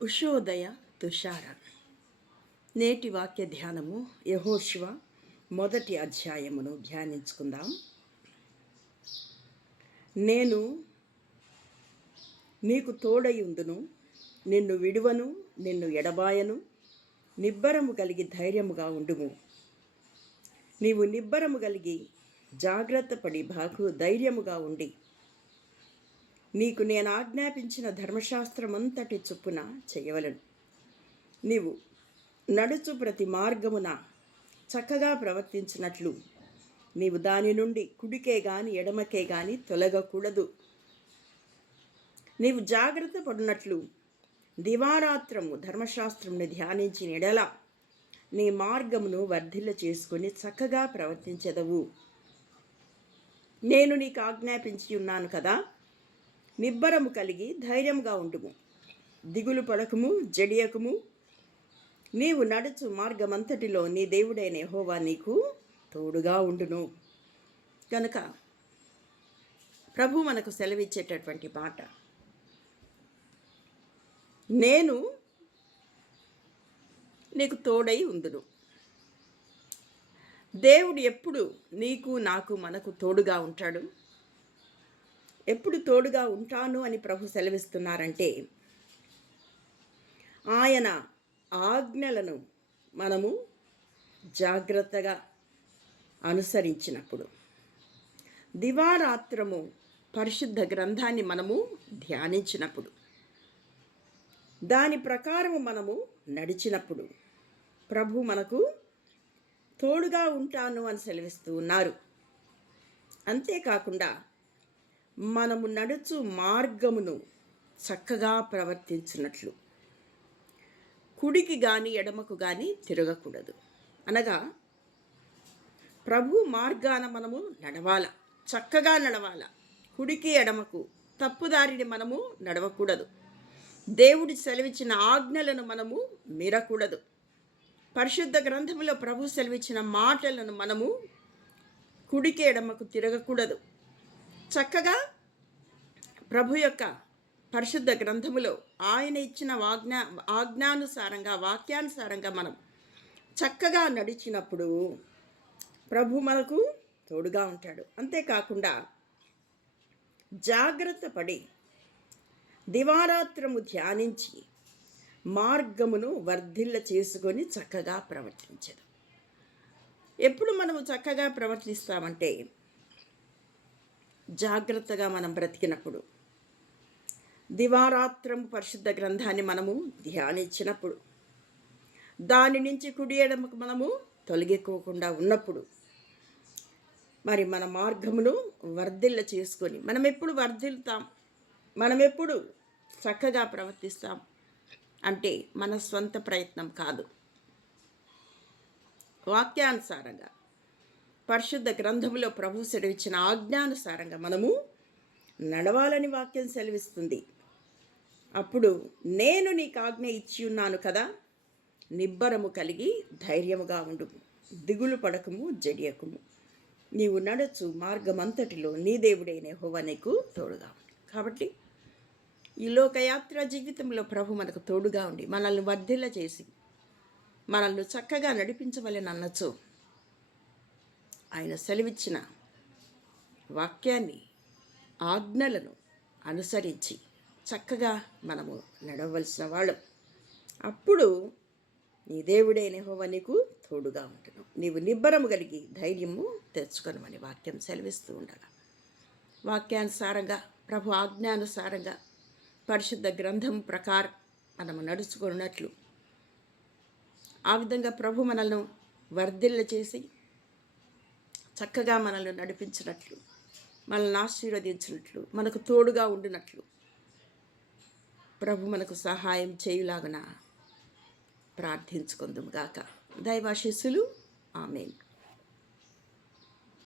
ఉషోదయ తుషార. నేటి వాక్య ధ్యానము యెహోషువ మొదటి అధ్యాయమును ధ్యానించుకుందాం. నేను నీకు తోడయుందును, నిన్ను విడువను, నిన్ను ఎడబాయను. నిబ్బరము కలిగి ధైర్యముగా ఉండుము. నీవు నిబ్బరము కలిగి జాగ్రత్త పడి ధైర్యముగా ఉండి నీకు నేను ఆజ్ఞాపించిన ధర్మశాస్త్రమంతటి చొప్పున చేయవలను. నీవు నడుచు ప్రతి మార్గమున చక్కగా ప్రవర్తించినట్లు నీవు దాని నుండి కుడికే గాని ఎడమకే గాని తొలగకూడదు. నీవు జాగ్రత్త పడినట్లు దివారాత్రము ధర్మశాస్త్రమును ధ్యానించిన ఎడల నీ మార్గమును వర్ధిల్ల చేసుకొని చక్కగా ప్రవర్తించెదవు. నేను నీకు ఆజ్ఞాపించి ఉన్నాను కదా. నిబ్బరము కలిగి ధైర్యంగా ఉండుము. దిగులు పడకము, జడియకము. నీవు నడుచు మార్గమంతటిలో నీ దేవుడైన యెహోవా నీకు తోడుగా ఉండును. కనుక ప్రభు మనకు సెలవిచ్చేటటువంటి మాట, నేను నీకు తోడై ఉందును. దేవుడు ఎప్పుడు నీకు నాకు మనకు తోడుగా ఉంటాడు. ఎప్పుడు తోడుగా ఉంటాను అని ప్రభు సెలవిస్తున్నారంటే, ఆయన ఆజ్ఞలను మనము జాగ్రత్తగా అనుసరించినప్పుడు, దివారాత్రము పరిశుద్ధ గ్రంథాన్ని మనము ధ్యానించినప్పుడు, దాని ప్రకారము మనము నడిచినప్పుడు ప్రభు మనకు తోడుగా ఉంటాను అని సెలవిస్తూ ఉన్నారు. అంతేకాకుండా మనము నడుచు మార్గమును చక్కగా ప్రవర్తించినట్లు కుడికి కానీ ఎడమకు కానీ తిరగకూడదు. అనగా ప్రభు మార్గాన మనము నడవాల, చక్కగా నడవాల. కుడికి ఎడమకు తప్పుదారిని మనము నడవకూడదు. దేవుడి సెలవిచ్చిన ఆజ్ఞలను మనము మీరకూడదు. పరిశుద్ధ గ్రంథములో ప్రభు సెలవిచ్చిన మాటలను మనము కుడికి ఎడమకు తిరగకూడదు. చక్కగా ప్రభు యొక్క పరిశుద్ధ గ్రంథములో ఆయన ఇచ్చిన ఆజ్ఞానుసారంగా వాక్యానుసారంగా మనం చక్కగా నడిచినప్పుడు ప్రభు మనకు తోడుగా ఉంటాడు. అంతేకాకుండా జాగ్రత్త పడి దివారాత్రము ధ్యానించి మార్గమును వర్ధిల్ల చేసుకొని చక్కగా ప్రవర్తించదు. ఎప్పుడు మనము చక్కగా ప్రవర్తిస్తామంటే, జాగ్రత్తగా మనం బ్రతికినప్పుడు, దివారాత్రం పరిశుద్ధ గ్రంథాన్ని మనము ధ్యానించినప్పుడు, దాని నుంచి కుడి ఎడమకు మనము తొలగిపోకుండా ఉన్నప్పుడు, మరి మన మార్గమును వర్ధిల్ల చేసుకొని మనం ఎప్పుడు వర్ధిల్తాం, మనం ఎప్పుడు చక్కగా ప్రవర్తిస్తాం అంటే మన స్వంత ప్రయత్నం కాదు. వాక్యానుసారంగా పరిశుద్ధ గ్రంథములో ప్రభు సెలవిచ్చిన ఆజ్ఞానుసారంగా మనము నడవాలని వాక్యం సెలవిస్తుంది. అప్పుడు నేను నీకు ఆజ్ఞ ఇచ్చి ఉన్నాను కదా, నిబ్బరము కలిగి ధైర్యముగా ఉండుము. దిగులు పడకము, జడియకము. నీవు నడచు మార్గమంతటిలో నీ దేవుడైన యెహోవా నీకు తోడుగా ఉంది. కాబట్టి ఈ లోకయాత్ర జీవితంలో ప్రభు మనకు తోడుగా ఉండి మనల్ని వర్ధిల్ల చేసి మనల్ని చక్కగా నడిపించవలని అన్నచో, ఆయన సెలవిచ్చిన వాక్యాన్ని, ఆజ్ఞలను అనుసరించి చక్కగా మనము నడవలసిన వాళ్ళం. అప్పుడు నీ దేవుడైన యెహోవా నీకు తోడుగా ఉంటును. నీవు నిబ్బరము కలిగి ధైర్యము తెచ్చుకొనమని వాక్యం సెలవిస్తూ ఉండగా, వాక్యానుసారంగా ప్రభు ఆజ్ఞానుసారంగా పరిశుద్ధ గ్రంథం ప్రకారం మనము నడుచుకున్నట్లు, ఆ విధంగా ప్రభు మనల్ని వర్ధిల్ల చేసి చక్కగా మనల్ని నడిపించినట్లు, మనల్ని ఆశీర్వదించినట్లు, మనకు తోడుగా ఉండినట్లు ప్రభు మనకు సహాయం చేయులాగన ప్రార్థించుకుందుము గాక. దైవాశీస్సులు. ఆమేన్.